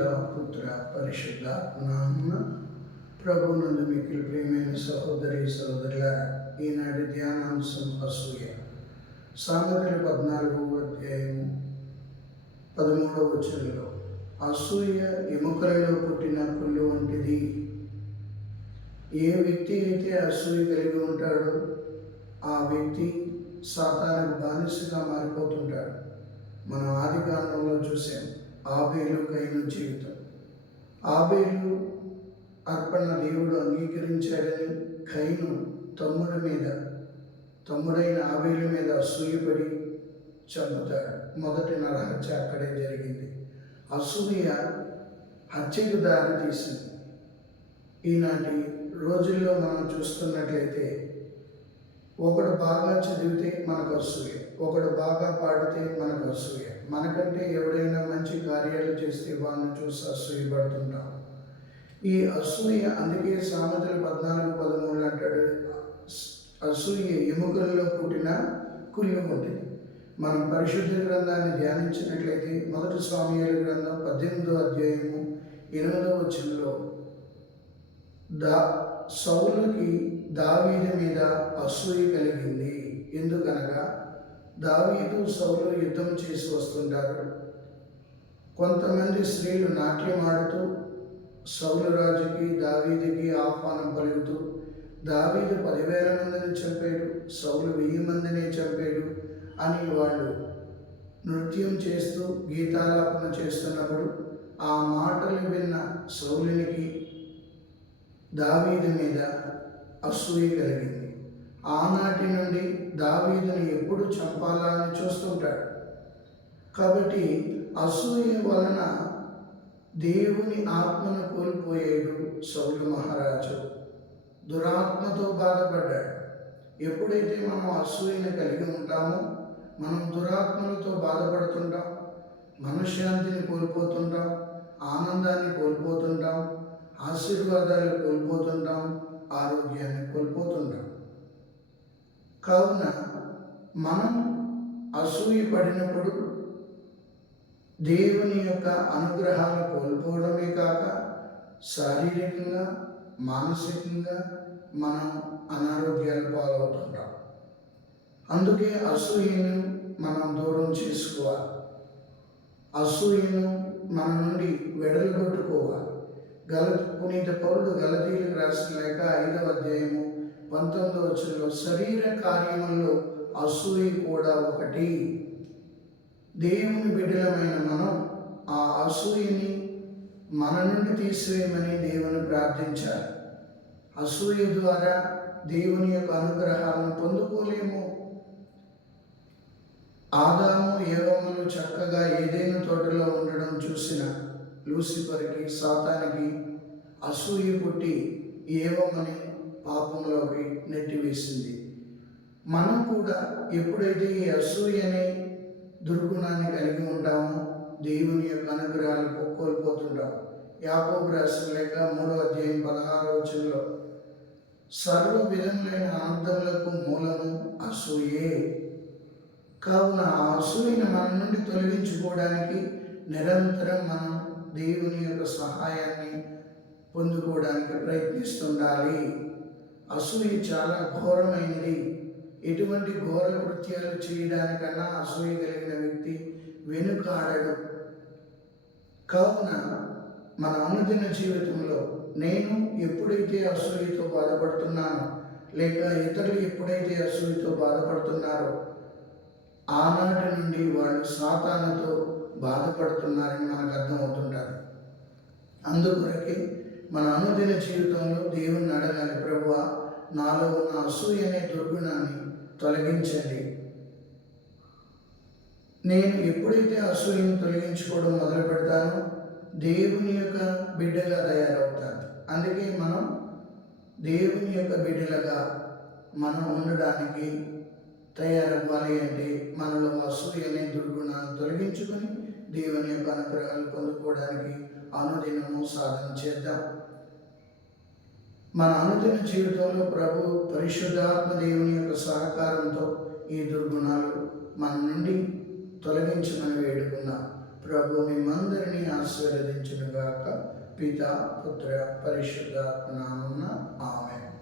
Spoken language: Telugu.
పిత పుత్ర పరిశుద్ధ నామమున ప్రభువునందు మిక్కిలి ప్రియమైన సహోదరి సహోదరులారా, ఈనాటి ధ్యానాంశం అసూయ. సామెతలు 14వ అధ్యాయం 13వ వచనంలో అసూయ ఎముకలలో పుట్టిన పుల్లు వంటిది. ఏ వ్యక్తి అయితే అసూయ కలిగి ఉంటాడో ఆ వ్యక్తి సాతానుకు బానిసగా మారిపోతుంటాడు. మనం ఆది కాండంలో చూసాం ఆబేలు కయీను జీవితం. ఆబేలు అర్పణ దేవుడు అంగీకరించాడని కయీను తమ్ముడైన ఆబేలు మీద అసూయపడి చంపుతాడు. మొదటి నరహత్య అక్కడే జరిగింది. అసూయ హత్యకు దారి తీసింది. ఈనాటి రోజుల్లో మనం చూస్తున్నట్లయితే ఒకడు బాగా చదివితే మనకు అసూయ, ఒకడు బాగా పాడితే మనకు అసూయ, మనకంటే ఎవడైనా మంచి కార్యాలు చేస్తే వాళ్ళని చూసి అసూయపడుతుంటాం. ఈ అసూయ అందుకే సామెతలు 14:13 అంటాడు, అసూయ ఎముకల్లో పుట్టిన కుళ్ళు ఉంటుంది. మనం పరిశుద్ధ గ్రంథాన్ని ధ్యానించినట్లయితే మొదటి సాముయేలు గ్రంథం 18వ అధ్యాయము 8వ వచనంలో సౌలుకి దావీదు మీద అసూయ కలిగింది. ఎందుకనగా దావీదు సౌలు యుద్ధం చేసి వస్తుంటారు. కొంతమంది స్త్రీలు నాట్యం ఆడుతూ సౌలు రాజుకి దావీదుకి ఆహ్వానం పలుకుతూ దావీదు 10,000 మందిని చంపాడు, సౌలు 1000 మందిని చంపాడు అని వాళ్ళు నృత్యం చేస్తూ గీతాలాపన చేస్తున్నప్పుడు ఆ మాటలు విన్న సౌలునికి దావీదు మీద అసూయ కలిగింది. ఆనాటి నుండి దావీదుని ఎప్పుడు చంపాలని చూస్తుంటాడు. కాబట్టి అసూయ వలన దేవుని ఆత్మను కోల్పోయాడు సౌలు మహారాజు. దురాత్మతో బాధపడ్డాడు. ఎప్పుడైతే మనం అసూయను కలిగి ఉంటామో మనం దురాత్మలతో బాధపడుతుంటాం, మనశ్శాంతిని కోల్పోతుంటాం, ఆనందాన్ని కోల్పోతుంటాం, ఆశీర్వాదాలు కోల్పోతుంటాం, ఆరోగ్యాన్ని కోల్పోతుంటాం. కావున మనం అసూయ పడినప్పుడు దేవుని యొక్క అనుగ్రహాలు కోల్పోవడమే కాక శారీరకంగా మానసికంగా మనం అనారోగ్యాలు పాలవుతుంటాం. అందుకే అసూయను మనం దూరం చేసుకోవాలి. అసూయను మన నుండి వెడలుగొట్టుకోవాలి. పునీత పౌరుడు గలతీయులకు రాసిన లేఖ 5వ అధ్యాయము 19వ వచనంలో శరీర కార్యముల్లో అసూయ కూడా ఒకటి. దేవుని బిడ్డలమైన మనం ఆ అసూయని మన నుండి తీసివేయమని దేవుని ప్రార్థించాలి. అసూయ ద్వారా దేవుని యొక్క అనుగ్రహాలను పొందుకోలేము. ఆదాము ఏవములు చక్కగా ఏదైనా తోటలో ఉండడం చూసిన లూసిఫర్కి సాతానికి అసూయ పుట్టి ఏవమని పాపంలోకి నెట్టివేసింది. మనం కూడా ఎప్పుడైతే ఈ అసూయని దుర్గుణాన్ని కలిగి ఉంటామో దేవుని యొక్క అనుగ్రహాలు కోల్పోతుంటాం. యాకోబు రాసిన లేఖ 3వ అధ్యాయం 16వ వచనంలో సర్వ విధములైన అనర్థములకు మూలము అసూయే. కావున ఆ అసూయను మన నుండి తొలగించుకోవడానికి నిరంతరం మనం దేవుని యొక్క సహాయాన్ని పొందుకోవడానికి ప్రయత్నిస్తుండాలి. అసూయ చాలా ఘోరమైనది. ఎటువంటి ఘోర కృత్యాలు చేయడానికన్నా అసూయ కలిగిన వ్యక్తి వెనుకాడడు. కావున మన అనుదిన జీవితంలో నేను ఎప్పుడైతే అసూయతో బాధపడుతున్నానో లేక ఇతరులు ఎప్పుడైతే అసూయతో బాధపడుతున్నారో ఆనాటి నుండి వాళ్ళు సాతానుతో బాధపడుతున్నారని మనకు అర్థమవుతుంటారు. అందుకొరకే మన అనుదిన జీవితంలో దేవుణ్ణి అడగాలి, ప్రభువా నాలో ఉన్న అసూయ అనే దుర్గుణాన్ని తొలగించండి. నేను ఎప్పుడైతే అసూయను తొలగించుకోవడం మొదలు పెడతానో దేవుని యొక్క బిడ్డగా తయారవుతాను. అందుకే మనం దేవుని యొక్క బిడ్డలుగా మనం ఉండడానికి తయారవ్వాలి అంటే మనలో అసూయ అనే దుర్గుణాన్ని తొలగించుకొని దేవుని యొక్క అనుగ్రహాలు పొందుకోవడానికి అనుదినము సాధన చేద్దాం. మన అనుదిన జీవితంలో ప్రభు పరిశుద్ధాత్మ దేవుని యొక్క సహకారంతో ఈ దుర్గుణాలు మన నుండి తొలగించమని వేడుకుందాం. ప్రభు మిమ్మందరినీ ఆశీర్వదించునుగాక. పిత పుత్ర పరిశుద్ధాత్మ నామమున ఆమేన్.